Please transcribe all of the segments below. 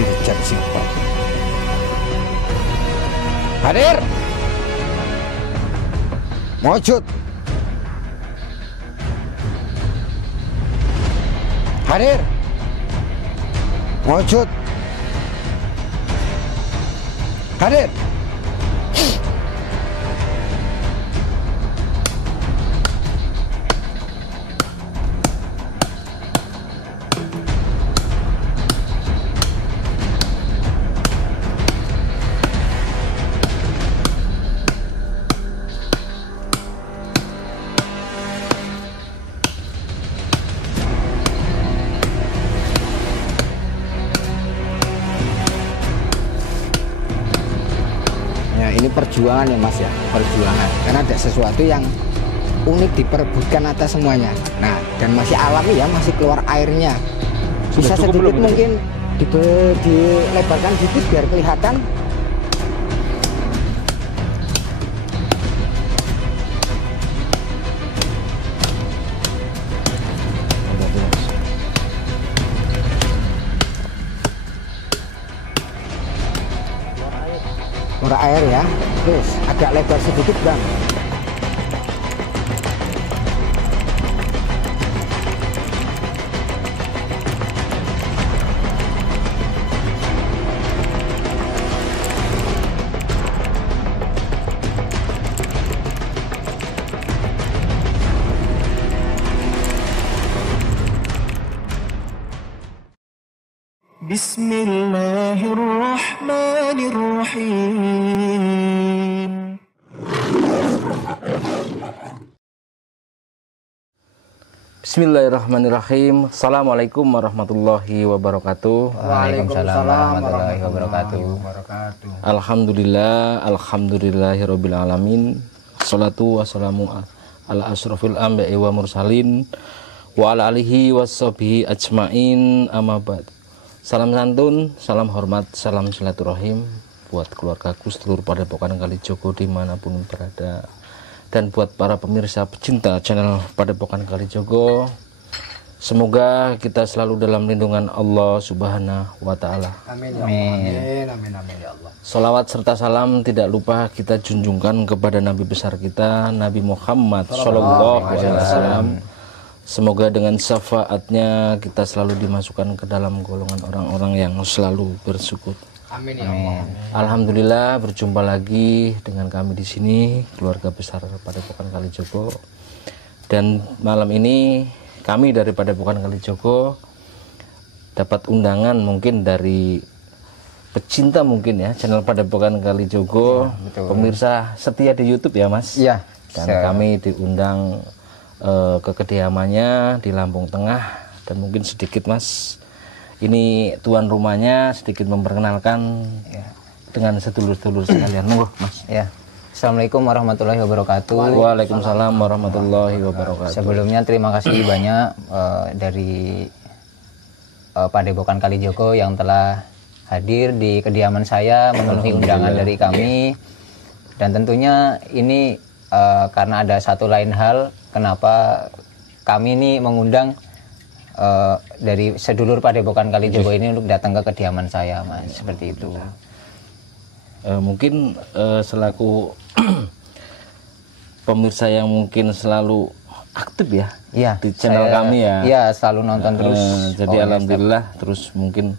si Richard Singkong. Hadir. Mojud. Hadir. Mojud. Hadir. Ini perjuangan ya Mas ya, perjuangan karena ada sesuatu yang unik diperebutkan atas semuanya. Nah, dan masih alami ya, masih keluar airnya. Bisa sedikit mungkin dilebarkan sedikit biar kelihatan. Keluar air ya, terus agak lebar sedikit Bang. Bismillahirrahmanirrahim. Bismillahirrahmanirrahim. Assalamualaikum warahmatullahi wabarakatuh. Waalaikumsalam warahmatullahi wabarakatuh. Alhamdulillah, alhamdulillahirabbil alamin. Assalatu wassalamu ala asrofil anbiya'i wa mursalin wa ala alihi washabihi ajmain, amma ba'd. Salam santun, salam hormat, salam silaturahim buat keluargaku seluruh Padepokan Kalijogo dimanapun berada, dan buat para pemirsa pecinta channel Padepokan Kalijogo. Semoga kita selalu dalam lindungan Allah Subhanahu wa Ta'ala. Amin ya Allah. Amin ya Allah. Salawat serta salam tidak lupa kita junjungkan kepada Nabi besar kita, Nabi Muhammad Sallallahu Alaihi Wasallam. Semoga dengan syafaatnya kita selalu dimasukkan ke dalam golongan orang-orang yang selalu bersyukur. Amin ya Allah. Alhamdulillah, berjumpa lagi dengan kami di sini, keluarga besar Padepokan Kalijogo. Dan malam ini kami dari Padepokan Kalijogo dapat undangan mungkin dari pecinta mungkin ya channel Padepokan Kalijogo, ya, pemirsa setia di YouTube ya Mas. Iya. Dan kami diundang ke kediamannya di Lampung Tengah, dan mungkin sedikit Mas, ini tuan rumahnya sedikit memperkenalkan ya, dengan sedulur-sedulur sekalian. Monggo Mas. Ya. Assalamualaikum warahmatullahi wabarakatuh. Waalaikumsalam warahmatullahi wabarakatuh. Sebelumnya terima kasih banyak dari Padepokan Kalijogo yang telah hadir di kediaman saya memenuhi undangan dari kami. Dan tentunya ini karena ada satu lain hal kenapa kami ini mengundang dari sedulur Padepokan Kalijogo ini untuk datang ke kediaman saya, Mas. Seperti itu. Mungkin selaku pemirsa yang mungkin selalu aktif ya, di channel kami ya. Iya, selalu nonton terus. Jadi alhamdulillah terus mungkin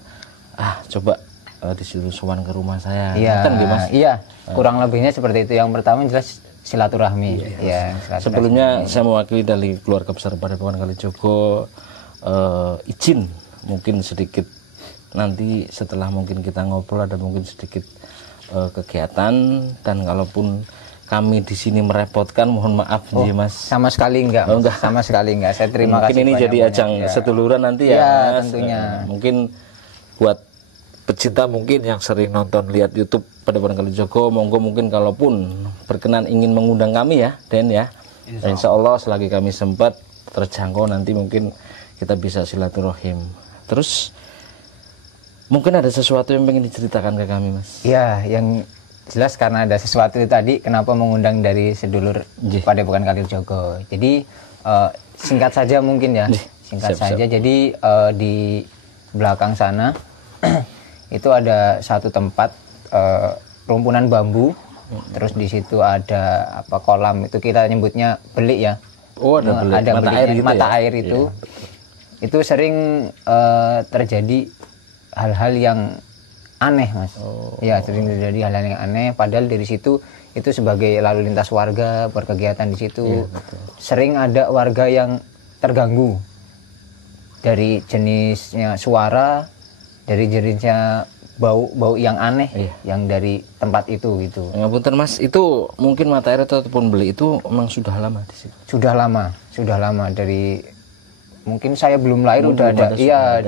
coba disuruh sowan ke rumah saya. Iya, kan, Mas? Iya. Kurang lebihnya seperti itu. Yang pertama jelas silaturahmi. Ya, sebelumnya saya mewakili dari keluarga besar Padepokan Kalijogo, izin mungkin sedikit nanti setelah mungkin kita ngobrol ada mungkin sedikit kegiatan, dan kalaupun kami di sini merepotkan mohon maaf nih Mas. Sama sekali enggak. Enggak. Sama sekali enggak. Saya terima mungkin kasih. Mungkin ini jadi ajang ya, seduluran nanti ya, Mas. Tentunya. Mungkin buat pecinta mungkin yang sering nonton lihat YouTube Padepokan Kalijogo, monggo mungkin kalaupun berkenan ingin mengundang kami ya, Den ya. Insya Allah selagi kami sempat terjangkau nanti mungkin kita bisa silaturahim. Terus mungkin ada sesuatu yang pengen diceritakan ke kami, Mas? Ya, yang jelas karena ada sesuatu tadi kenapa mengundang dari sedulur Padepokan Kalijogo. Jadi singkat saja mungkin ya, singkat saja. Jadi di belakang sana itu ada satu tempat rumpunan bambu, terus di situ ada apa kolam, itu kita nyebutnya belik ya. Oh, ada belik, ada mata beliknya, air gitu mata ya? air itu. Iya, Itu sering terjadi hal-hal yang aneh, Mas. Ya, sering terjadi hal-hal yang aneh, padahal dari situ itu sebagai lalu lintas warga berkegiatan di situ. Sering ada warga yang terganggu dari jenisnya suara, dari jenisnya bau yang aneh yang dari tempat itu gitu. Ngapunten Mas, itu mungkin mata air ataupun belik itu memang sudah lama di situ. Sudah lama dari mungkin saya belum lahir udah ada. Iya,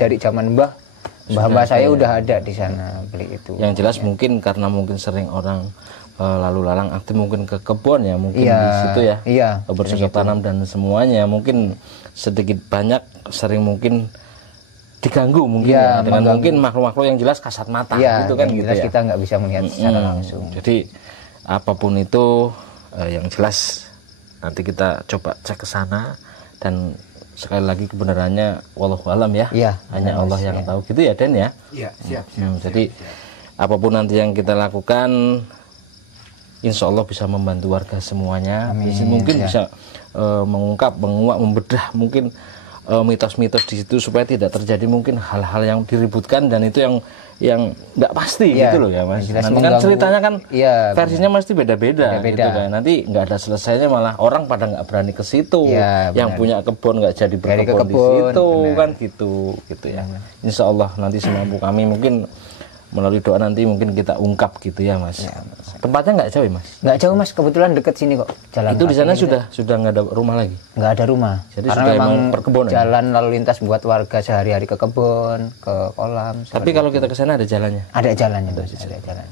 dari zaman mbah saya udah ada di sana belik itu. Yang jelas mungkin karena mungkin sering orang lalu lalang aktif mungkin ke kebun ya, mungkin di situ ya. Iya. Bercocok tanam dan semuanya mungkin sedikit banyak sering mungkin diganggu mungkin ya, dengan mungkin makhluk-makhluk yang jelas kasat mata gitu kan gitu jelas ya. Kita nggak bisa melihat secara langsung. Jadi apapun itu yang jelas nanti kita coba cek ke sana, dan sekali lagi kebenarannya wallahu alam ya. Hanya Allah yang tahu gitu ya Den ya. Iya, siap. Jadi apapun nanti yang kita lakukan insya Allah bisa membantu warga semuanya. Mungkin bisa mengungkap, menguak, membedah mungkin mitos-mitos di situ supaya tidak terjadi mungkin hal-hal yang diributkan dan itu yang nggak pasti gitu loh ya Mas. Nanti kan ceritanya kan versinya mesti beda-beda gitu kan. Nanti nggak ada selesainya, malah orang pada nggak berani ke situ. Yang punya kebun nggak jadi berkebun di situ kan gitu ya. Insya Allah nanti semampu kami mungkin melalui doa nanti mungkin kita ungkap gitu ya Mas. Tempatnya nggak jauh ya Mas? Nggak jauh Mas, kebetulan deket sini kok. Jalan itu di sana sudah nggak ada rumah lagi? Nggak ada rumah. Jadi karena sudah memang perkebunan. Jalan lalu lintas buat warga sehari-hari ke kebun, ke kolam. Tapi kalau kita ke sana ada jalannya? Ada jalannya Mas, ada jalan.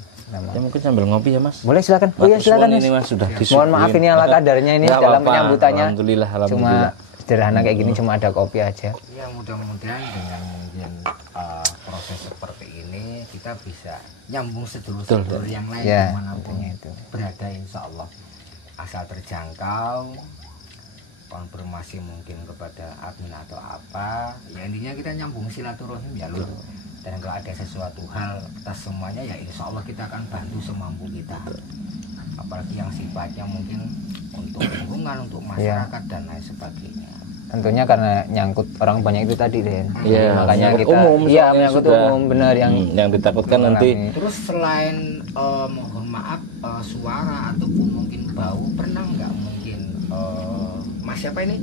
Ya mungkin sambil ngopi ya Mas. Boleh silakan. Oh ya silakan Mas. Ini Mas sudah Mohon maaf ini ala kadarnya ini dalam penyambutannya. Alhamdulillah. Cuma sederhana kayak gini, cuma ada kopi aja. Ya mudah-mudahan dengan mungkin proses seperti ini kita bisa nyambung sedulur-sedulur yang lain dimanapun itu berada, insya Allah asal terjangkau, konfirmasi mungkin kepada admin atau apa ya, intinya kita nyambung silaturahim ya loh. Dan kalau ada sesuatu hal atas semuanya ya insya Allah kita akan bantu semampu kita, apalagi yang sifatnya mungkin untuk lingkungan, untuk masyarakat dan lain sebagainya. Tentunya karena nyangkut orang banyak itu tadi deh. Makanya kita menyangkut umum benar yang ditakutkan nanti. Terus selain mohon maaf suara ataupun mungkin bau, pernah nggak mungkin Mas siapa ini?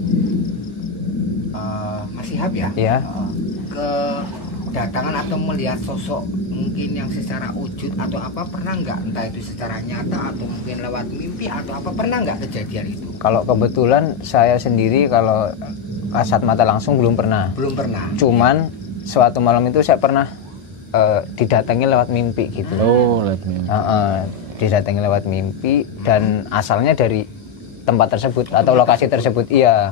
Mas Ihab ya? Iya. Kedatangan atau melihat sosok mungkin yang secara wujud atau apa, pernah nggak, entah itu secara nyata atau mungkin lewat mimpi atau apa, pernah nggak kejadian itu? Kalau kebetulan saya sendiri kalau kasat mata langsung belum pernah. Cuman suatu malam itu saya pernah didatangi lewat mimpi gitu. Lewat mimpi. Didatangi lewat mimpi dan asalnya dari tempat tersebut atau lokasi tersebut,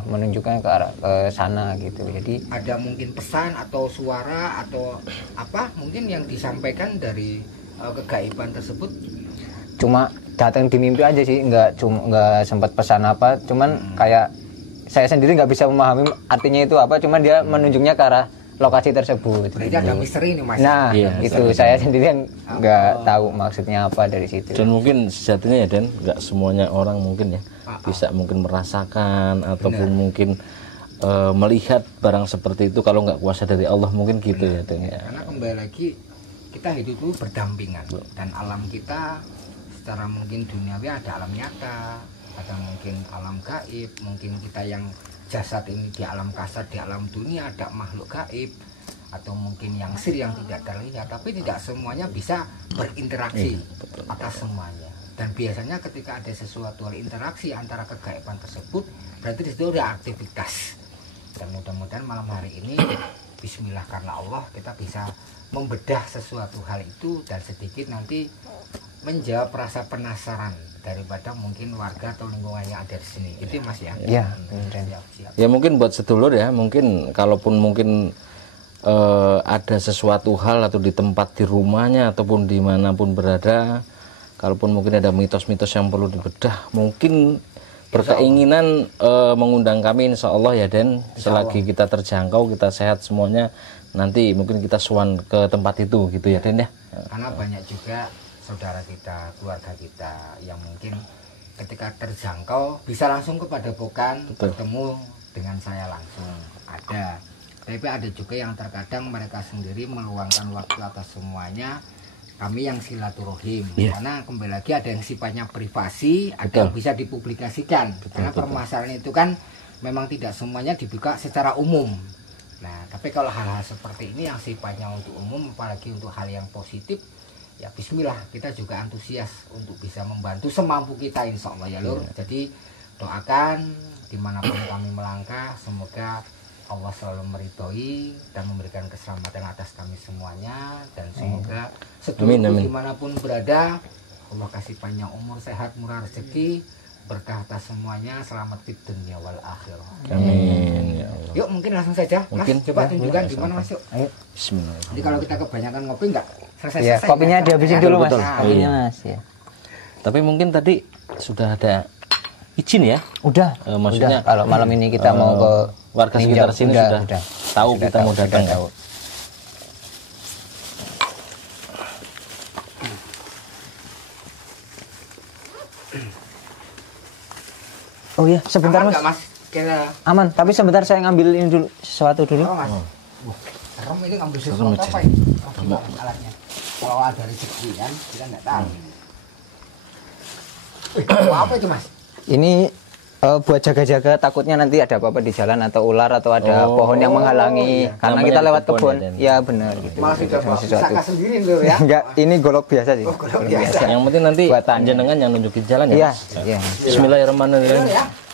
menunjukkan ke arah ke sana gitu. Jadi ada mungkin pesan atau suara atau apa mungkin yang disampaikan dari kegaiban tersebut? Cuma datang di mimpi aja sih, nggak sempat pesan apa, cuman kayak saya sendiri nggak bisa memahami artinya itu apa, cuman dia menunjuknya ke arah lokasi tersebut. Berarti gitu. ada misteri nih Mas. Nah, itu saya sendiri yang nggak tahu maksudnya apa dari situ. Dan mungkin sejatinya ya Den, nggak semuanya orang mungkin ya bisa mungkin merasakan ataupun mungkin melihat barang seperti itu kalau nggak kuasa dari Allah mungkin gitu ya Den ya. Karena kembali lagi kita hidup itu berdampingan dan alam kita secara mungkin duniawi ada alam nyata, ada mungkin alam gaib, mungkin kita yang jasad ini di alam kasar, di alam dunia ada makhluk gaib atau mungkin yang sir yang tidak terlihat, tapi tidak semuanya bisa berinteraksi atas semuanya. Dan biasanya ketika ada sesuatu hal interaksi antara kegaiban tersebut, berarti di situ ada aktivitas. Dan mudah-mudahan malam hari ini bismillah karena Allah kita bisa membedah sesuatu hal itu dan sedikit nanti menjawab rasa penasaran daripada mungkin warga atau lingkungan yang ada di sini. Itu Mas ya. Iya. Siap. Ya mungkin buat sedulur ya, mungkin kalaupun mungkin ada sesuatu hal atau di tempat di rumahnya ataupun dimanapun berada, kalaupun mungkin ada mitos-mitos yang perlu dibedah, mungkin berkeinginan mengundang kami insya Allah ya Den, selagi kita terjangkau, kita sehat semuanya, nanti mungkin kita suan ke tempat itu gitu ya Den ya. Karena banyak juga saudara kita, keluarga kita yang mungkin ketika terjangkau bisa langsung ke Padepokan, bertemu dengan saya langsung, ada. Tapi ada juga yang terkadang mereka sendiri meluangkan waktu atas semuanya, kami yang silaturahim. Karena kembali lagi ada yang sifatnya privasi, ada yang bisa dipublikasikan. Karena permasalahan itu kan memang tidak semuanya dibuka secara umum. Nah, tapi kalau hal-hal seperti ini yang sifatnya untuk umum, apalagi untuk hal yang positif, ya bismillah, kita juga antusias untuk bisa membantu semampu kita insya Allah ya Lur. Jadi doakan dimanapun kami melangkah, semoga Allah selalu meridhoi dan memberikan keselamatan atas kami semuanya, dan semoga sedulurku dimanapun berada Allah kasih panjang umur, sehat, murah rezeki, berkah atas semuanya, selamat di dunia wal akhirah. Amin ya Allah. Yuk mungkin langsung saja Mas, coba tunjukkan di mana Mas, yuk. Ayo. Bismillah. Jadi kalau kita kebanyakan ngopi enggak Ya, selesai kopinya dihabisin dulu Mas. Betul. Kopinya Mas ya. Tapi mungkin tadi sudah ada izin ya? Udah. Maksudnya udah. Kalau malam ini kita mau ke warga sekitar sini sudah tahu kita mau datang ya? Oh iya, sebentar Aman Mas. nggak, Mas? Kira Aman, tapi sebentar saya ngambil ini dulu, sesuatu dulu. Mas. Serem ini ngambil sesuatu apa ini? Alatnya. Kalau ada rezeki kan, kita nggak tahu. Apa itu Mas? Ini buat jaga-jaga, takutnya nanti ada apa-apa di jalan atau ular atau ada pohon yang menghalangi karena Namanya kita lewat kebun kebun. ya, Den? Ya benar gitu. Malah sudah bawa pusaka sendiri loh ya. Enggak, ini golok biasa sih. Golok biasa. Yang penting nanti Buatan. jenengan yang nunjukin jalan ya? Iya, Mas? iya. Bismillahirrahmanirrahim.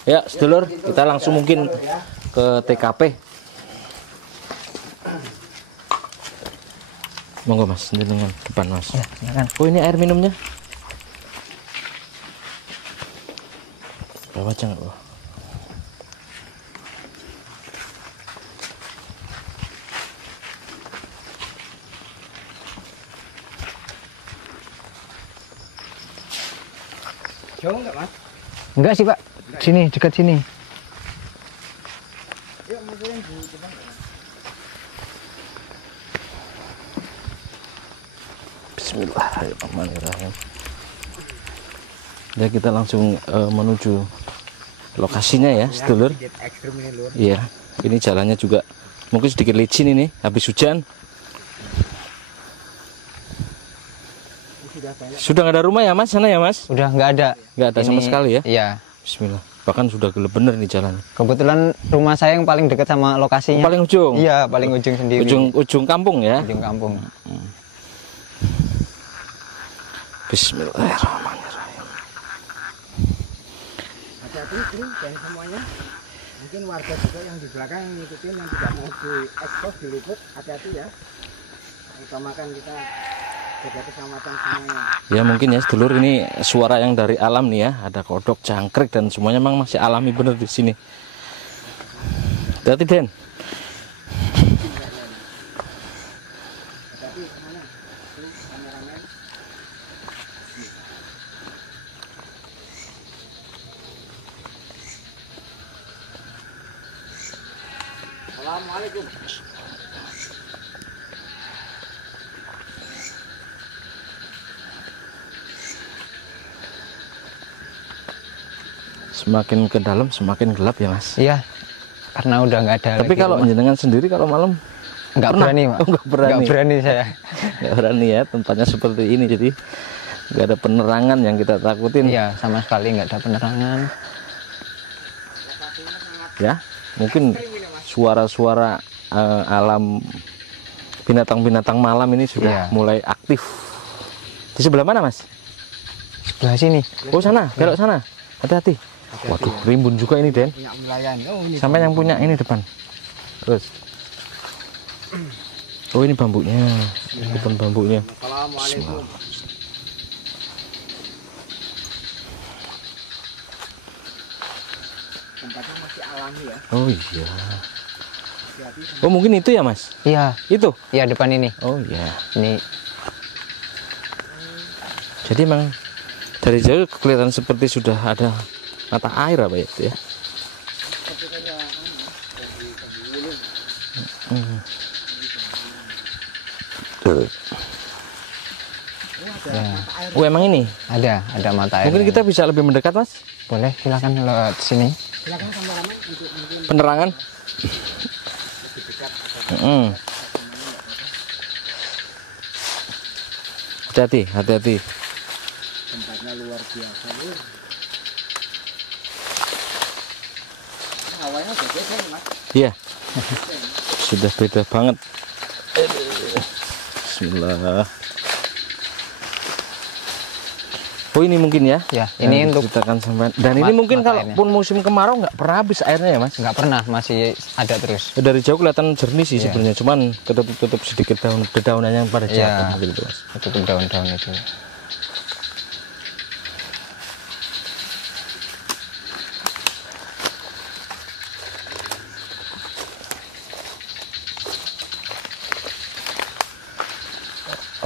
Ya, sedulur, kita langsung mungkin ke TKP. Monggo Mas, jenengan depan Mas. Ya, silakan. Oh, ini air minumnya. Bawa aja nggak, Bro? Jauh nggak Mas? Enggak sih, Pak. Sini, dekat sini. Yuk masukin di depan. Bismillahirrahmanirrahim. Ya, kita langsung menuju lokasinya ya, sedulur. Sedikit ekstrim ini Lur. Iya, ini jalannya juga mungkin sedikit licin ini, habis hujan. Sudah nggak ada rumah ya Mas, sana ya Mas? Udah nggak ada. Nggak ada sama Ini- sekali ya? Iya. Bismillah. Bahkan sudah gelap bener nih jalan. Kebetulan rumah saya yang paling dekat sama lokasinya. Paling ujung. Iya, paling ujung sendiri. Ujung kampung ya. Ujung kampung. Bismillahirrahmanirrahim. Hati-hati ini dan semuanya. Mungkin warga juga yang di belakang yang ngikutin, yang tidak mau diekspos, diliput, hati-hati ya. Utamakan kita jaga keselamatan semuanya. Ya mungkin ya sedulur, ini suara yang dari alam nih ya. Ada kodok, jangkrik dan semuanya memang masih alami bener di sini. Hati-hati Den. Hati-hati kemana? Tuh kameramen. Assalamualaikum. Semakin ke dalam semakin gelap ya Mas. Iya. Karena udah nggak ada. Tapi lagi kalau rumah. jenengan sendiri kalau malam nggak pernah? berani, Pak. Oh, nggak berani. Nggak berani saya. nggak berani ya, tempatnya seperti ini jadi nggak ada penerangan yang kita takutin. Iya, sama sekali nggak ada penerangan. Ya mungkin suara-suara alam binatang-binatang malam ini sudah Iya. mulai aktif. Di sebelah mana Mas? Sebelah sini. Oh sana, belok sana. Hati-hati. Waduh, rimbun juga ini Den. Punya wilayah ini. Oh, ini Sampai yang punya ini depan. Terus. Oh ini bambunya, depan bambunya. Assalamualaikum. Tempatnya masih alami ya. Oh iya. Hati-hati. Oh mungkin itu ya Mas? Iya. Itu? Iya, depan ini. Oh iya. Ini Jadi emang dari jauh kelihatan seperti sudah ada Mata air apa itu ya? Tuh. Oh emang ini? Ada mata air. Mungkin kita bisa lebih mendekat mas? Boleh, silakan lewat sini. Penerangan? Hati-hati. Tempatnya luar biasa. Awalnya udah beda nih mas. Iya. Sudah beda banget. Bismillah. Oh ini mungkin ya? Ya, ini untuk ceritakan sampai. Dan ini mungkin kalaupun musim kemarau nggak pernah habis airnya ya mas? Nggak pernah, masih ada terus. Dari jauh kelihatan jernih sih sebenarnya, cuman ketutup sedikit dedaunan yang pada jatuh gitu mas. Ketutup daun-daun itu.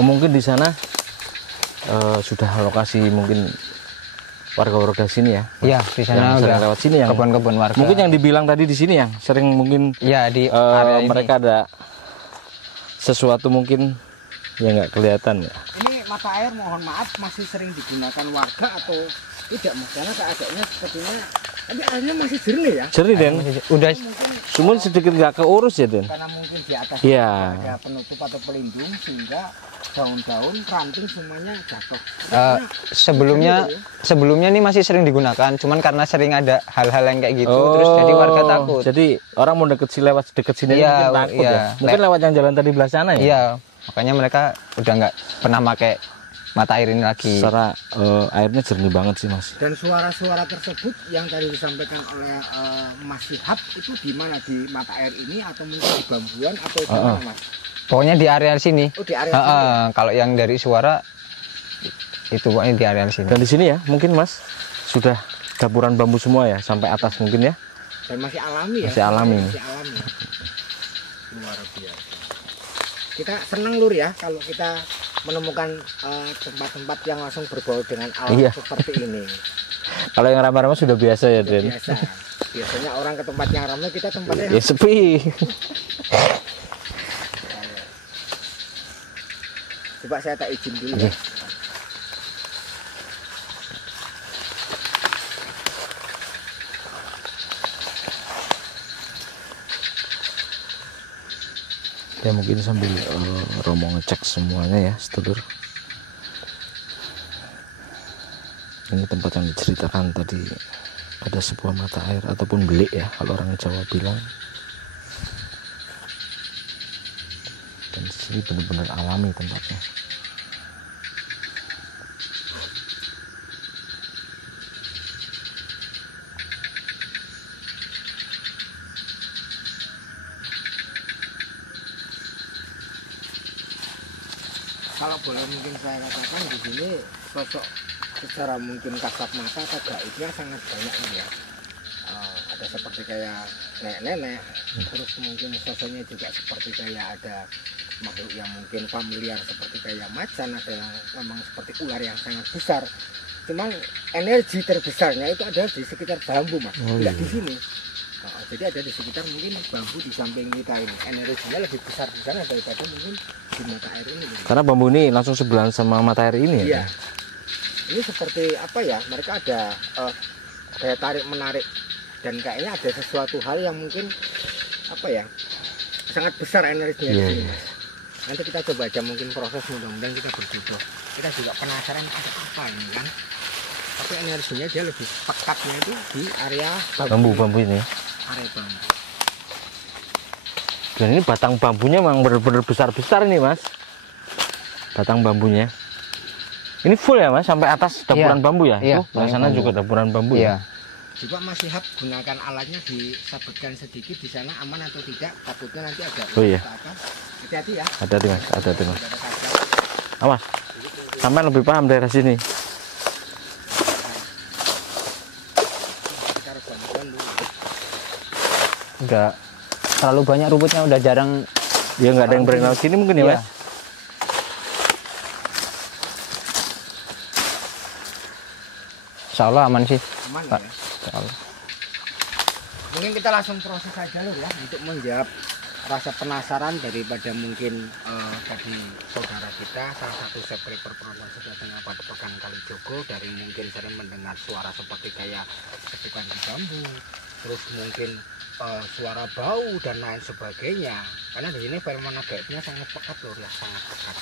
Mungkin di sana sudah lokasi mungkin warga-warga sini ya? Iya, di sana udah lewat sini yang kebun-kebun warga. Mungkin yang dibilang tadi di sini yang sering mungkin ya di area mereka ini. ada sesuatu mungkin yang nggak kelihatan ya. Ini mata air mohon maaf masih sering digunakan warga atau tidak mas? Karena keadaannya sepertinya tapi airnya masih jernih ya? Jernih Den. Udah Cuman sedikit nggak keurus ya Den. Karena mungkin di atas Iya. ada penutup atau pelindung sehingga daun-daun ranting semuanya jatuh. sebelumnya ini masih sering digunakan, cuman karena sering ada hal-hal yang kayak gitu, terus jadi warga takut. Jadi orang mau deket sini Iya, mungkin takut iya. ya. Mungkin lewat yang jalan tadi belah sana ya. Iya, makanya mereka udah nggak pernah pakai mata air ini lagi. Secara airnya jernih banget sih mas. Dan suara-suara tersebut yang tadi disampaikan oleh Mas Syihab itu di mana, di mata air ini atau mungkin di bambuan atau di mana mas? Pokoknya di area sini. Oh di area sini. Kalau yang dari suara itu pokoknya di area sini. Dan di sini ya mungkin mas sudah dapuran bambu semua ya sampai atas mungkin ya. Dan masih alami ya? Masih alami. Masih alami. Luar biasa. Kita senang Lur ya kalau kita menemukan tempat-tempat yang langsung berbau dengan alam seperti ini. Kalau yang ramai-ramai sudah biasa ya Den. Biasa. Biasanya orang ke tempat yang ramai, kita tempatnya Ya sepi. Coba saya tak izin dulu ya. Ya mungkin sambil Romo ngecek semuanya ya sedulur. Ini tempat yang diceritakan tadi, ada sebuah mata air ataupun belik ya kalau orang Jawa bilang. Dan di sini benar-benar alami tempatnya. Kalau boleh mungkin saya katakan di sini sosok secara mungkin kasat mata atau gaibnya sangat banyak ya. Ada seperti kayak nenek-nenek, terus mungkin sosoknya juga seperti kayak ada makhluk yang mungkin familiar seperti kayak macan, ada yang memang seperti ular yang sangat besar. Cuman energi terbesarnya itu ada di sekitar bambu mas, tidak di sini. Jadi ada di sekitar mungkin bambu di samping kita ini, energinya lebih besar di sana daripada mungkin di mata air ini. Karena bambu ini langsung sebelahan sama mata air ini ya. Iya. Ini seperti apa ya? Mereka ada daya tarik menarik dan kayaknya ada sesuatu hal yang mungkin apa ya? Sangat besar energinya di sini. Mas. Nanti kita coba aja mungkin proses, mudah-mudahan kita berjodoh. Kita juga penasaran ada apa ini kan? Tapi energinya dia lebih pekatnya itu di area Bambu ini. Area bambu. Dan ini batang bambunya memang benar-benar besar-besar ini mas. Batang bambunya. Ini full ya mas, sampai atas dapuran bambu ya? Iya. Di sana juga dapuran bambu ya? Coba Mas Syihab gunakan alatnya, disabetkan sedikit di sana, aman atau tidak? Takutnya nanti ada apa? Hati-hati ya. Hati-hati mas, hati-hati mas. Awas, sampai lebih paham daerah sini. Udah terlalu banyak rumputnya, udah jarang. Ya nggak ada yang berani lewat sini mungkin ya mas? Insya Allah aman sih. Aman Pak. ya. Insya Allah. Mungkin kita langsung proses saja Lur ya untuk menjawab rasa penasaran daripada mungkin tadi saudara kita salah satu subscriber perempuan sudah dengar pada pekan Kalijogo dari mungkin sering mendengar suara seperti kayak ketukan di bambu, terus mungkin suara bau dan lain sebagainya. Karena di sini feromono gaibnya sangat pekat Lur ya, sangat pekat.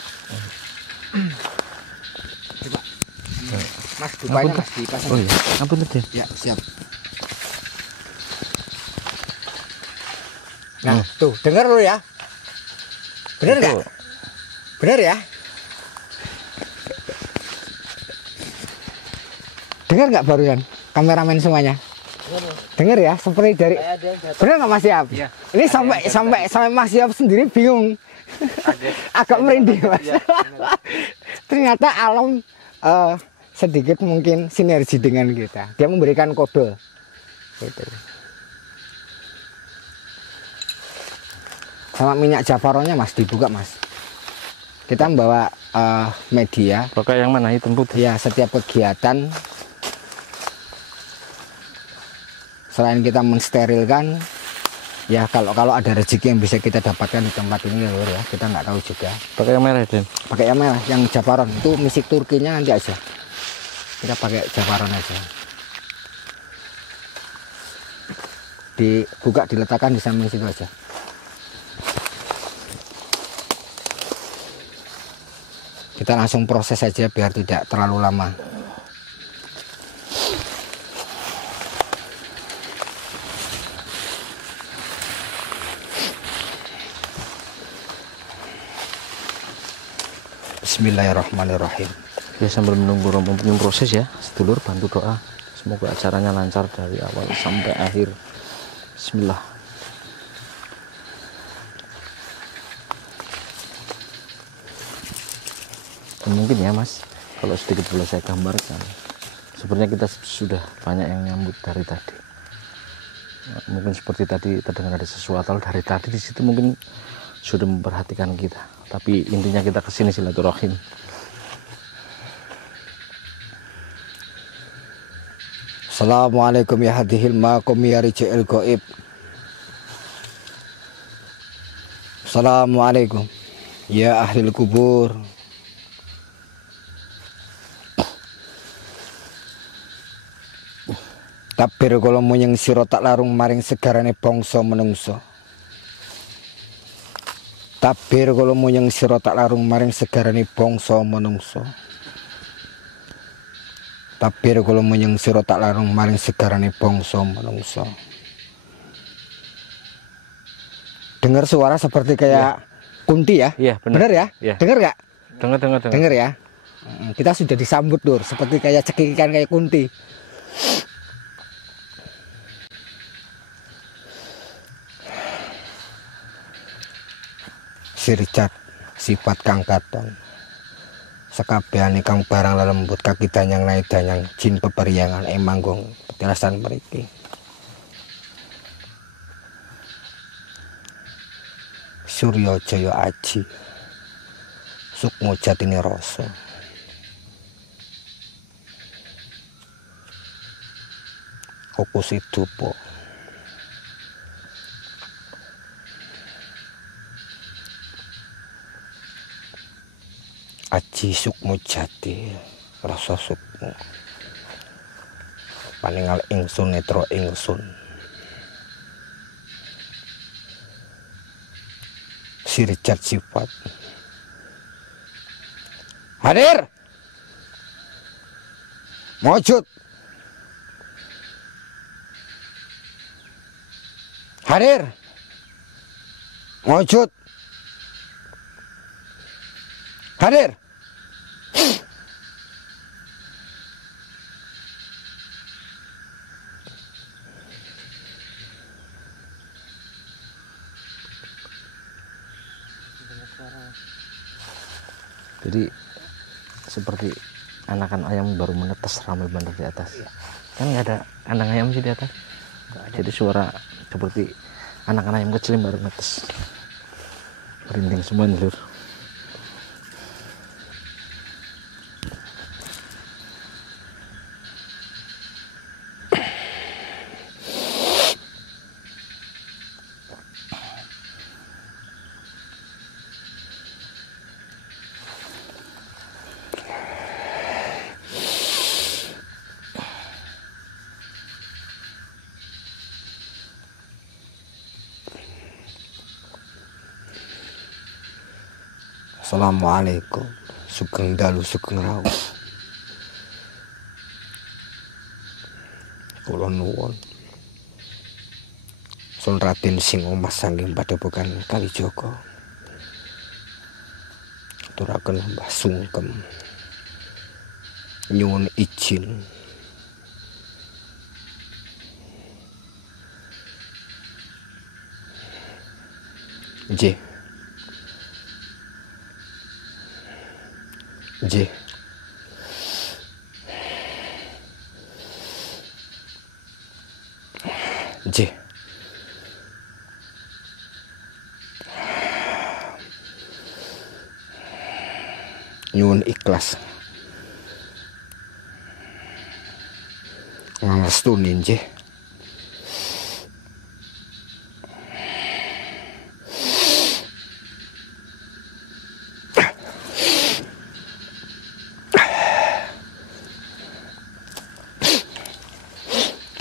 Coba Mas bukanya Mas dipasang. Oh iya, ampun Den. Ya, siap. Nah, tuh, dengar lu ya. Bener nggak? Bener ya? Dengar nggak barusan? Kameramen semuanya. Dengar ya, seperti dari. Bener nggak Mas Siap? Iya. Ini sampai Mas Siap sendiri bingung. Agak merinding Mas. Ternyata alam sedikit mungkin sinergi dengan kita. Dia memberikan kode. Gitu. Sama minyak jafaronnya Mas dibuka Mas. Kita membawa media. Pakai yang mana, hitam putih? Ya, setiap kegiatan selain kita mensterilkan, ya kalau ada rezeki yang bisa kita dapatkan di tempat ini Lur ya, kita nggak tahu juga. Pakai yang merah Den. Pakai yang merah, yang jafaron itu misik Turkinya nanti aja. Kita pakai jafaron aja. Dibuka, diletakkan di samping situ aja. Kita langsung proses saja biar tidak terlalu lama. Bismillahirrahmanirrahim. Ya, sambil menunggu rombongan proses ya, sedulur bantu doa. Semoga acaranya lancar dari awal sampai akhir. Bismillah. Dan mungkin ya Mas, kalau sedikit boleh saya gambarkan, sebenarnya kita sudah banyak yang nyambut dari tadi. Mungkin seperti tadi terdengar ada sesuatu dari tadi di situ, mungkin sudah memperhatikan kita. Tapi intinya kita kesini silaturahim. Assalamualaikum ya hadihil maqam ya rijal gaib. Assalamualaikum ya ahlil kubur. Tabir kula munyeng sira tak larung maring segarane bangsa menungso. Tabir kula munyeng sira tak larung maring segarane bangsa menungso. Tabir kula munyeng sira tak larung maring segarane bangsa menungso. Dengar suara seperti kayak kunti ya? Iya, benar ya? Iya. Dengar nggak? Dengar. Dengar ya? Kita sudah disambut Lur, seperti kayak cekikikan kayak kunti. Si Richard sifat kang katon sekabehane kang barang lelembut kaki danyang naik danyang jin peperiangan emanggung petelasan mriki Surya Jaya Aji Sukmo Jatine Rasa Kokusi Dupa Aji Sukmo Jati Rasa Sukmo paningal ingsun netra ingsun Si Richard sifat hadir mojud hadir mojud hadir. Jadi seperti anakan ayam baru menetas ramai bener di atas. Kan nggak ada kandang ayam sih di atas. Jadi suara seperti anakan ayam kecil yang baru menetas. Merinding semua nih Lur. Assalamualaikum. Sugeng dalu sugeng rawuh. Kula nuwun. Sun Raden Sing Omas saking Padepokan Kalijaga. Aturaken mbah sungkem. Nyuwun izin. Nggih. Nggih. Nggih. Nyuwun ikhlas. Ngastuni nggih.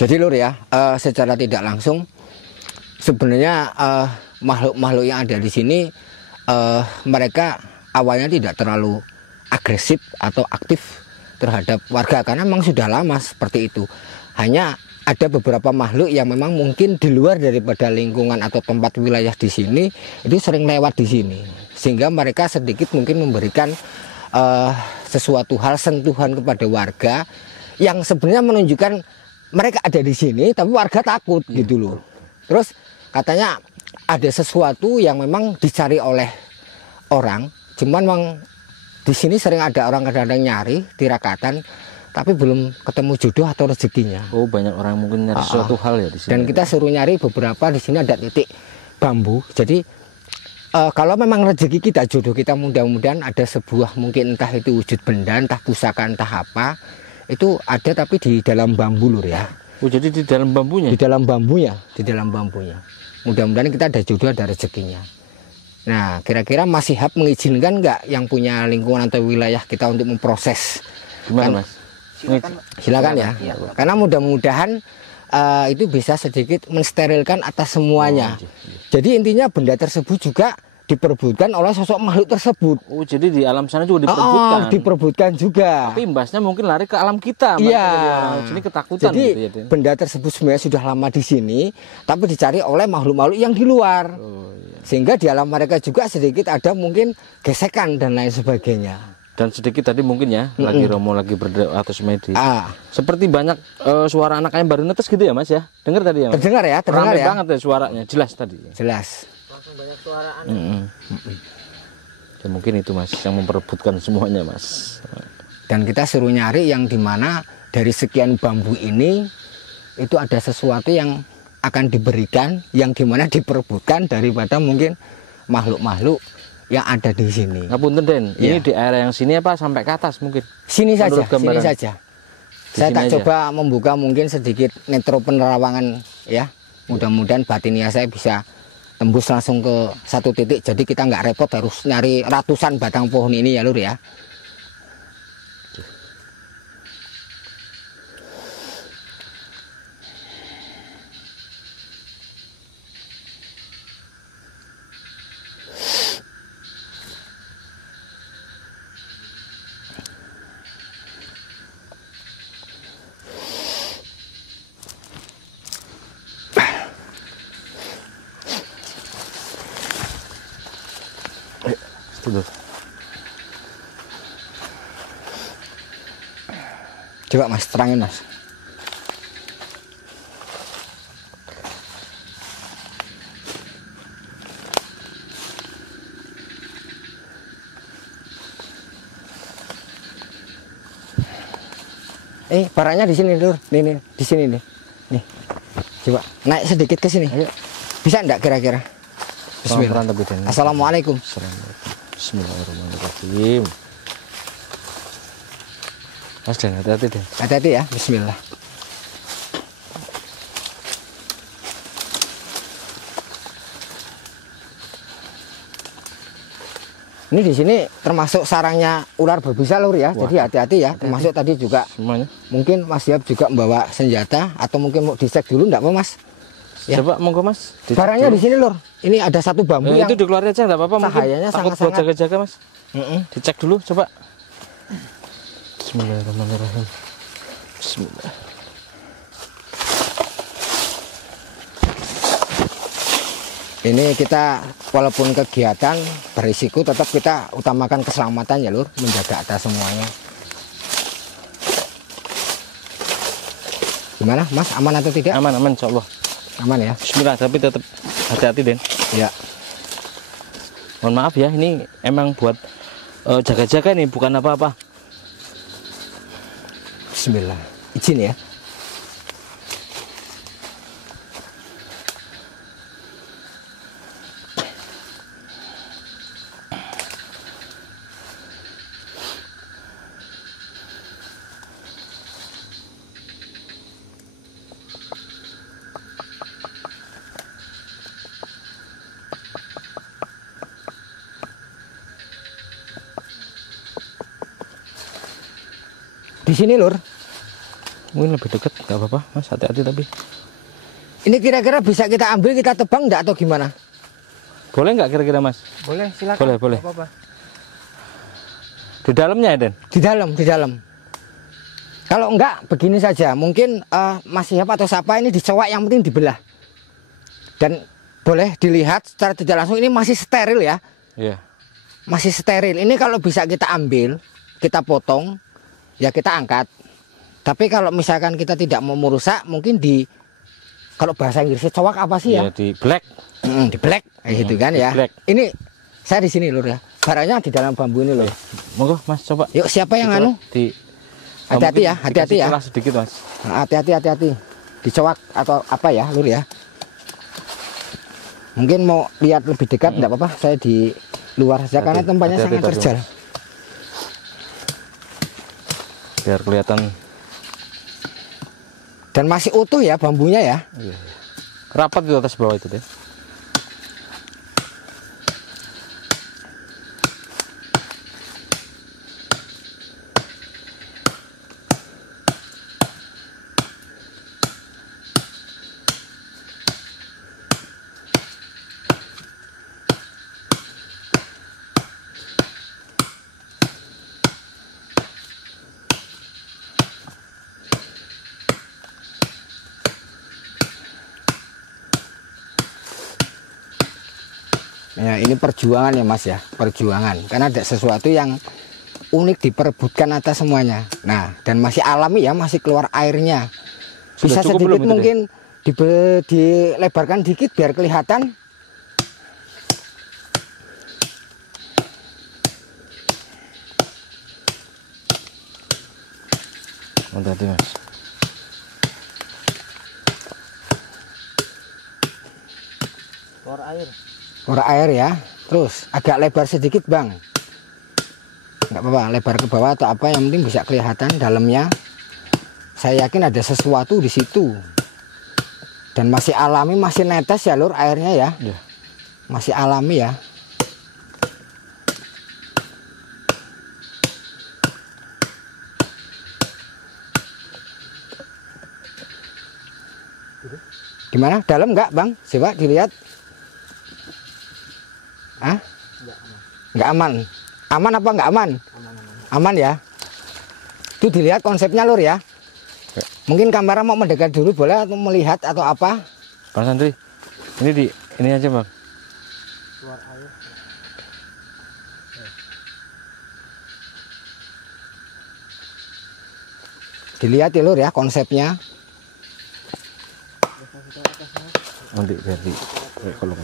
Jadi lur ya, secara tidak langsung sebenarnya makhluk-makhluk yang ada di sini mereka awalnya tidak terlalu agresif atau aktif terhadap warga karena memang sudah lama seperti itu. Hanya ada beberapa makhluk yang memang mungkin di luar daripada lingkungan atau tempat wilayah di sini itu sering lewat di sini, sehingga mereka sedikit mungkin memberikan sesuatu hal sentuhan kepada warga yang sebenarnya menunjukkan mereka ada di sini, tapi warga takut gitu loh. Terus katanya ada sesuatu yang memang dicari oleh orang, cuman memang di sini sering ada orang kadang-kadang nyari tirakatan, tapi belum ketemu jodoh atau rezekinya. Oh, banyak orang mungkin nyari suatu hal ya di sini. Dan kita suruh nyari beberapa, di sini ada titik bambu. Jadi kalau memang rezeki kita, jodoh kita, mudah-mudahan ada sebuah mungkin entah itu wujud benda, entah pusaka, entah apa. Itu ada tapi di dalam bambu lur ya. Oh, jadi di dalam bambunya? Di dalam bambunya, di dalam bambunya. Mudah-mudahan kita ada jodoh, ada rezekinya. Nah, kira-kira Mas Syihab mengizinkan nggak yang punya lingkungan atau wilayah kita untuk memproses? Gimana, Mas? Silakan ya. Karena mudah-mudahan itu bisa sedikit mensterilkan atas semuanya. Jadi intinya benda tersebut juga diperebutkan oleh sosok makhluk tersebut. Oh, jadi di alam sana juga diperebutkan. Diperebutkan juga. Tapi imbasnya mungkin lari ke alam kita. Iya. Jadi ketakutan. Jadi gitu ya, benda tersebut sebenarnya sudah lama di sini, tapi dicari oleh makhluk-makhluk yang di luar. Oh, iya. Sehingga di alam mereka juga sedikit ada mungkin gesekan dan lain sebagainya. Dan sedikit tadi mungkin ya, lagi Romo lagi berdoa atau semedi. Seperti banyak suara anak ayam baru netes gitu ya Mas ya? Dengar tadi ya Mas? Terdengar ya, terdengar Ramai ya. banget ya suaranya, jelas tadi. Jelas. Langsung banyak suara Ya, mungkin itu Mas yang memperebutkan semuanya Mas. Dan kita suruh nyari yang dimana dari sekian bambu ini itu ada sesuatu yang akan diberikan, yang dimana diperebutkan daripada mungkin makhluk-makhluk yang ada di sini. Ngapunten Den, Ya. ini di area yang sini apa sampai ke atas mungkin? Sini saja, Menurut gambaran. sini saja. Di Saya sini tak aja. coba membuka mungkin sedikit netro penerawangan ya. Mudah-mudahan batinnya saya bisa tembus langsung ke satu titik. Jadi kita nggak repot harus nyari ratusan batang pohon ini ya lur ya. Tuh. Coba Mas terangin Mas. Barangnya di sini lur. Nih, di sini nih. Nih. Coba naik sedikit ke sini. Ayo. Bisa enggak kira-kira? Bismillah. Assalamualaikum. Bismillahirrahmanirrahim. Mas Dan, hati-hati deh. Hati-hati ya. Bismillah. Ini di sini termasuk sarangnya ular berbisa lur ya. Wah. Jadi hati-hati ya. Termasuk tadi juga Semuanya. mungkin Mas Syihab juga membawa senjata atau mungkin mau dicek dulu enggak apa Mas? Ya. Coba monggo Mas. Barangnya di sini lur. ini ada satu bambu yang itu dikeluarin aja nggak apa-apa, mungkin cahayanya takut buat sangat-sangat. jaga-jaga Mas. Dicek dulu coba. Bismillahirrahmanirrahim. Bismillah. Ini kita walaupun kegiatan berisiko, tetap kita utamakan keselamatan ya Lur, menjaga atas semuanya. Gimana Mas, aman atau tidak? Aman, aman insyaallah. Aman ya. Bismillah, tapi tetap hati-hati Den. Ya. Mohon maaf ya, ini emang buat jaga-jaga nih, bukan apa-apa. Bismillah. Izin ya. Di sini Lur. Mungkin lebih dekat, nggak apa-apa Mas, hati-hati tapi. Ini kira-kira bisa kita ambil, kita tebang enggak atau gimana? Boleh nggak kira-kira Mas? Boleh, silakan. Boleh, boleh. Apa-apa. Di dalamnya ya Den? Di dalam, di dalam. Kalau enggak, begini saja. Mungkin Mas Syihab atau siapa ini dicowak, yang penting dibelah. Dan boleh dilihat secara tidak langsung ini masih steril ya. Iya. Masih steril. Ini kalau bisa kita ambil, kita potong, ya kita angkat. Tapi kalau misalkan kita tidak mau merusak, mungkin kalau bahasa Inggrisnya cowak apa sih ya? Iya, di black. Di black, gitu kan ya. Black. Ini saya di sini Lur ya. Barangnya di dalam bambu ini Lur. Monggo Mas, coba. Yuk, siapa yang anu? Hati-hati ya, hati-hati ya. Celah sedikit Mas. Nah, hati-hati. Dicowak atau apa ya Lur ya. Mungkin mau lihat lebih dekat enggak apa-apa, saya di luar saja karena tempatnya sangat terjal. Biar kelihatan. Dan masih utuh ya bambunya ya. Iya. Rapat di atas bawah itu deh. Ya, ini perjuangan ya Mas ya, perjuangan. Karena ada sesuatu yang unik diperebutkan atas semuanya. Nah, dan masih alami ya, masih keluar airnya. Bisa Sudah cukup sedikit belum itu, mungkin dilebarkan dikit biar kelihatan. Hati-hati Mas. Keluar air. Keluar air ya. Terus agak lebar sedikit Bang. Nggak apa-apa, lebar ke bawah atau apa, yang penting bisa kelihatan dalamnya. Saya yakin ada sesuatu di situ. Dan masih alami, masih netes ya Lur airnya ya. Iya. Masih alami ya. Gimana? Dalam nggak Bang? Coba dilihat. Ah? Nggak aman. Aman apa nggak aman? Aman ya. Itu dilihat konsepnya Lur ya. Mungkin kamera mau mendekat dulu boleh, atau melihat atau apa? Bang Sandri, ini aja Bang. Dilihat ya Lur ya konsepnya. Nanti biar di kolom.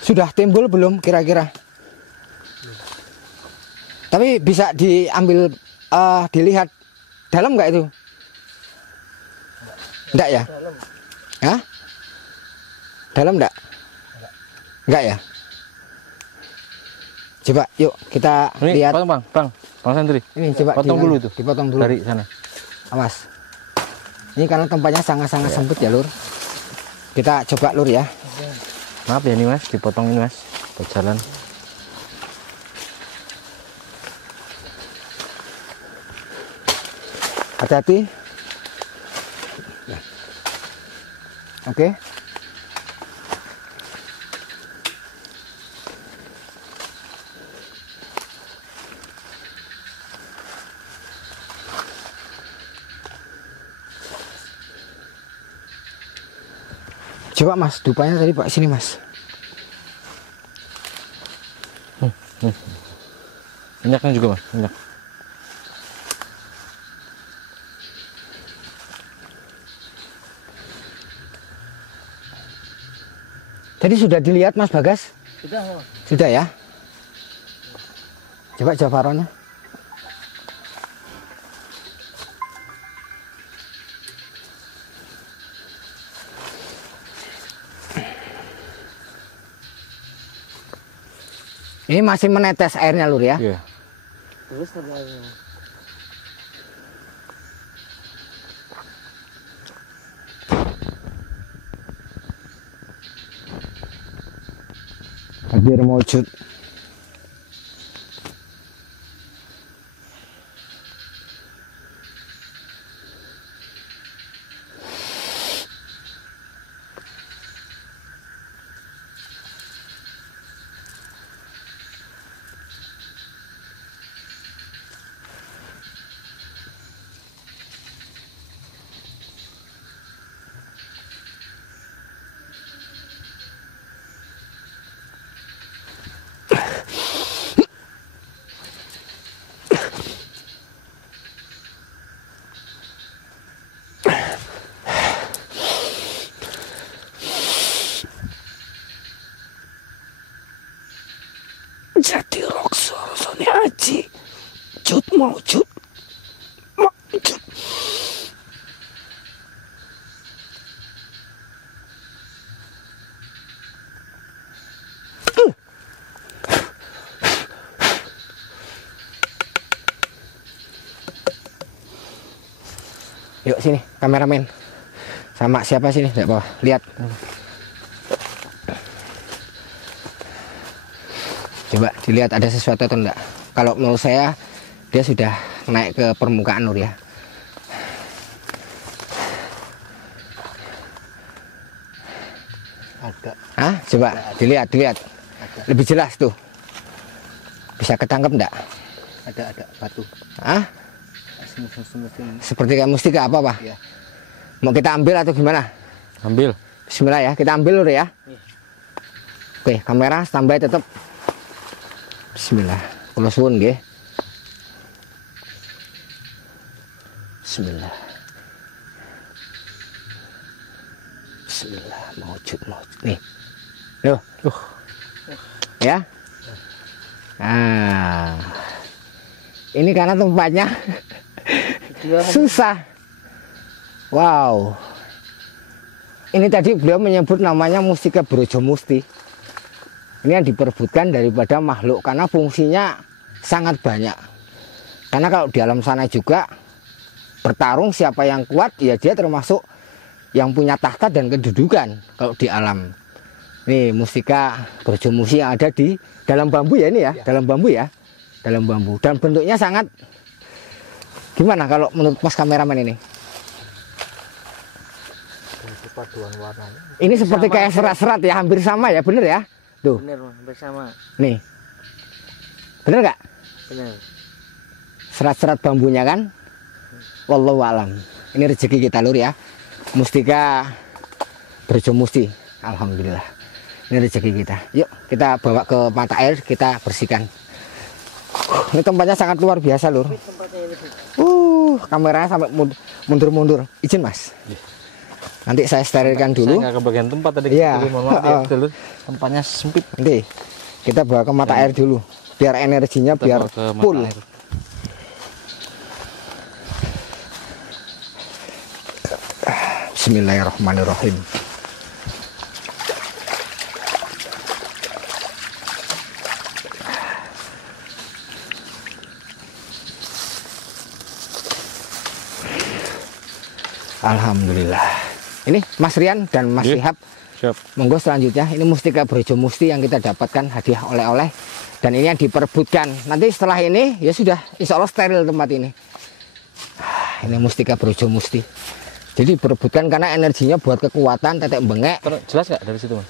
Sudah timbul belum kira-kira? Tapi bisa diambil, dilihat dalam nggak itu? Enggak ya? Hah? Dalam enggak? Enggak ya? Coba yuk kita Ini lihat. potong Bang Sandri. Ini coba potong dulu itu. dipotong dulu. Dari sana. Awas. Ini karena tempatnya sangat-sangat sempit ya Lur. Kita coba Lur ya. Maaf ya nih Mas, dipotong ini Mas. Buat jalan. Hati-hati. Oke. Coba Mas, dupanya tadi Pak, sini Mas. Minyaknya juga Mas, minyak. Tadi sudah dilihat Mas Bagas? Sudah, Mas. Sudah ya? Coba jawabannya. Ini masih menetes airnya Lur ya? Iya. Terus ada airnya. Hadir mewujud. Jadi roksor sone aji jut maujud maujud. Yuk sini kameramen, sama siapa sini, tidak apa, lihat. Coba dilihat ada sesuatu atau enggak. Kalau menurut saya dia sudah naik ke permukaan Nur ya. Ada. Hah? Coba dilihat. Lebih jelas tuh. Bisa ketangkep enggak? Ada batu. Hah? Mesin. Seperti kayak mustika apa Pak? Iya. Mau kita ambil atau gimana? Ambil. Bismillah ya, kita ambil Nur ya. Iya. Oke, kamera standby tetap. Bismillah. Kula suwun nggih. Bismillah. Bismillah, maujud. Nih. Loh. Ya. Ah. Ini karena tempatnya susah. Wow. Ini tadi beliau menyebut namanya mustika Brojomusti. Ini yang diperebutkan daripada makhluk karena fungsinya sangat banyak. Karena kalau di alam sana juga bertarung siapa yang kuat, ya dia termasuk yang punya tahta dan kedudukan kalau di alam. Nih mustika Brojomusti yang ada di dalam bambu ya ini ya, dalam bambu ya. Dalam bambu dan bentuknya sangat gimana kalau menurut Mas kameramen ini? Paduan warnanya. Ini seperti kayak serat-serat ya, hampir sama ya, bener ya? Tuh. Bener, hampir sama. Nih. Bener nggak? Bener. Serat-serat bambunya kan? Wallahu alam. Ini rezeki kita Lur ya. Mustika Brojomusti. Alhamdulillah. Ini rezeki kita. Yuk kita bawa ke mata air, kita bersihkan. Ini tempatnya sangat luar biasa Lur. Kameranya sampai mundur-mundur. Izin Mas. Nanti saya sterilkan dulu. Saya nggak kebagian tempat tadi. Iya. Mohon maaf ya, Lur. Tempatnya sempit. Nanti kita bawa ke mata air dulu. Biar energinya Kita biar bawa ke mata full. air. Bismillahirrahmanirrahim. Alhamdulillah. Ini Mas Rian dan Mas Iya. Syihab. Siap. Monggo selanjutnya ini mustika Brojomusti yang kita dapatkan hadiah oleh-oleh dan ini yang diperebutkan. Nanti setelah ini ya sudah insya Allah steril tempat ini. ini mustika Brojo Musti. Jadi diperebutkan karena energinya buat kekuatan, tetek bengek. Jelas nggak dari situ, Mas?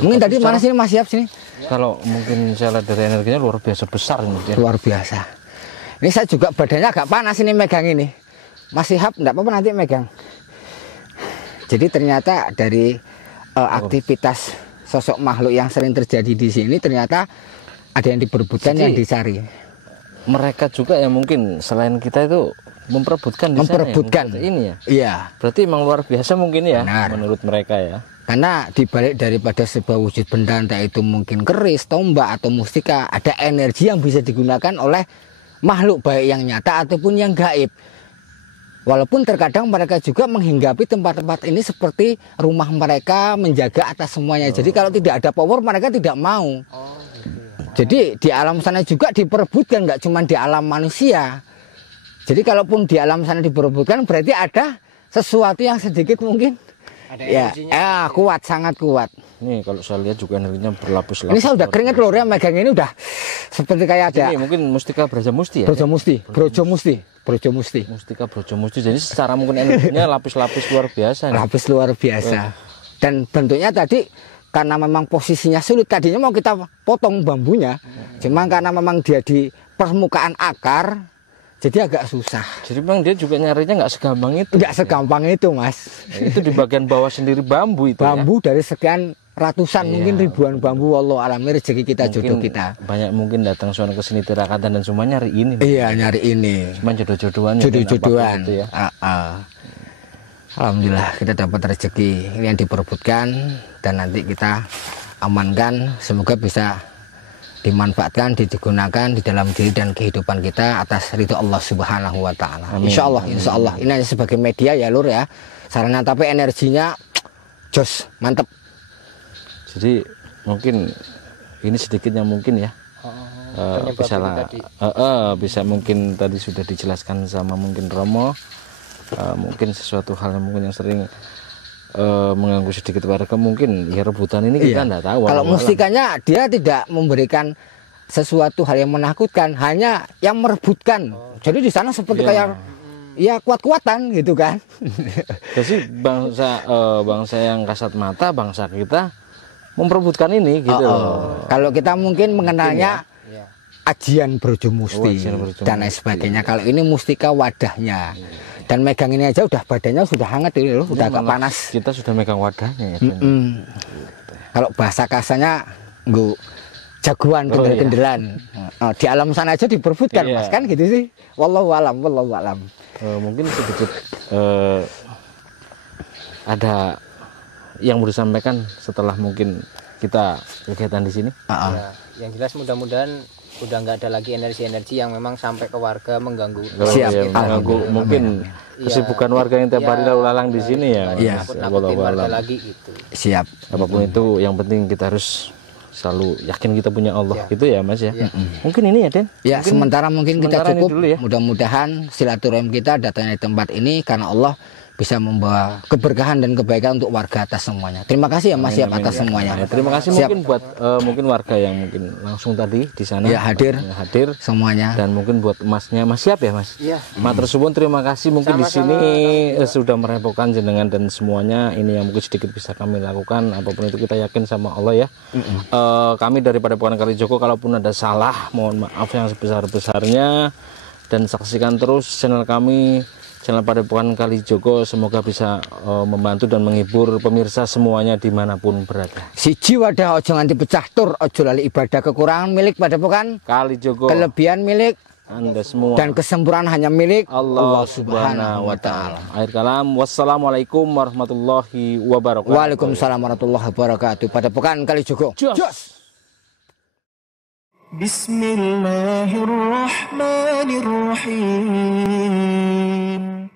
Mungkin tadi mana sini Mas Siap sini? Kalau mungkin saya lihat dari energinya luar biasa besar ini. Luar biasa. Ini saya juga badannya agak panas ini megang ini. Mas Siap enggak apa-apa nanti megang. Jadi ternyata dari aktivitas sosok makhluk yang sering terjadi di sini ternyata ada yang diperebutkan, yang dicari. Mereka juga yang mungkin selain kita itu memperebutkan di memperebutkan sana, ini ya. Iya. Berarti emang luar biasa mungkin ya. Benar. Menurut mereka ya. Karena dibalik daripada sebuah wujud benda, entah itu mungkin keris, tombak atau mustika, ada energi yang bisa digunakan oleh makhluk baik yang nyata ataupun yang gaib. Walaupun terkadang mereka juga menghinggapi tempat-tempat ini seperti rumah mereka, menjaga atas semuanya. Jadi kalau tidak ada power mereka tidak mau. Jadi di alam sana juga diperebutkan, nggak cuma di alam manusia. Jadi kalaupun di alam sana diperebutkan berarti ada sesuatu yang sedikit mungkin ada kuat, sangat kuat. Nih kalau saya lihat juga energinya berlapis-lapis. Ini saya udah keringet loh ya megang ini, udah seperti kayak ada. Ini mungkin mustika Brojo Musti ya. Brojo Musti, Brojo Musti, Brojo Musti. Mustika Brojo Musti. Jadi secara mungkin energinya lapis-lapis luar biasa. Lapis luar biasa. Dan bentuknya tadi karena memang posisinya sulit, tadinya mau kita potong bambunya, cuma karena memang dia di permukaan akar, jadi agak susah. Jadi memang dia juga nyarinya nggak segampang itu. Nggak segampang itu, Mas. Itu di bagian bawah sendiri bambu itu. Bambu dari sekian ratusan, mungkin ribuan bambu. Wallahu alam, rezeki kita, mungkin jodoh kita. Banyak mungkin datang sono ke sini tirakatan dan semua nyari ini. Iya, nyari ini. Cuma jodoh-jodohan. Jodoh-jodohan. Ya. Alhamdulillah kita dapat rezeki ini yang diperebutkan dan nanti kita amankan, semoga bisa dimanfaatkan, digunakan di dalam diri dan kehidupan kita atas ridho Allah Subhanahu wa taala. Insya Allah ini hanya sebagai media ya Lur ya. Sarana tapi energinya jos, mantep. Jadi mungkin ini sedikitnya mungkin ya. Bisa mungkin tadi sudah dijelaskan sama mungkin Romo. Mungkin sesuatu hal yang mungkin yang sering mengganggu sedikit warga, mungkin ya rebutan ini kita nggak tahu. Kalau mustikanya dia tidak memberikan sesuatu hal yang menakutkan, hanya yang merebutkan. Jadi di sana seperti kayak ya kuat-kuatan gitu kan. Jadi bangsa yang kasat mata, bangsa kita memperebutkan ini gitu. Kalau kita mungkin mengenalnya ajian Brojo Musti dan lain sebagainya. Kalau ini mustika wadahnya. Dan megang ini aja udah badannya sudah hangat ini loh, udah agak panas. Kita sudah megang wadahnya ya. Kalau bahasa kasarnya nggo jagoan kendel-kendelan. Di alam sana aja diperebutkan Mas kan gitu sih. Wallahu alam, wallahu alam. Mungkin sedikit ada yang mau disampaikan setelah mungkin kita kegiatan di sini. Ya, yang jelas mudah-mudahan udah nggak ada lagi energi-energi yang memang sampai ke warga mengganggu. Siap. Mengganggu mungkin kesibukan warga yang tiap hari lalu lalang di sini ya. Iya. Nakutin warga lagi gitu. Siap. Apapun itu yang penting kita harus selalu yakin kita punya Allah gitu ya Mas ya. Mungkin ini ya Den. Ya sementara mungkin kita cukup. Dulu ya. Mudah-mudahan silaturahim kita datangnya di tempat ini karena Allah bisa membawa keberkahan dan kebaikan untuk warga atas semuanya. Terima kasih ya Mas Siap atas semuanya. Terima kasih mungkin buat mungkin warga yang mungkin langsung tadi di sana hadir semuanya. Dan mungkin buat Masnya Mas Siap ya Mas. Iya. Matur suwun, terima kasih mungkin di sini sudah merepotkan jenengan dan semuanya. Ini yang mungkin sedikit bisa kami lakukan, apapun itu kita yakin sama Allah ya. Kami dari Padepokan Kalijogo kalaupun ada salah mohon maaf yang sebesar-besarnya, dan saksikan terus channel kami, channel Padepokan Kalijogo, semoga bisa membantu dan menghibur pemirsa semuanya dimanapun berada. Siji wadah ojo nganti pecah tur, ojo lali ibadah, kekurangan milik Padepokan Kalijogo, kelebihan milik Anda semua, dan kesempurnaan hanya milik Allah Subhanahu wa Ta'ala. Akhir kalam, wassalamualaikum warahmatullahi wabarakatuh. Waalaikumsalam warahmatullahi wabarakatuh. Padepokan Kalijogo. Jos. Bismillahirrahmanirrahim.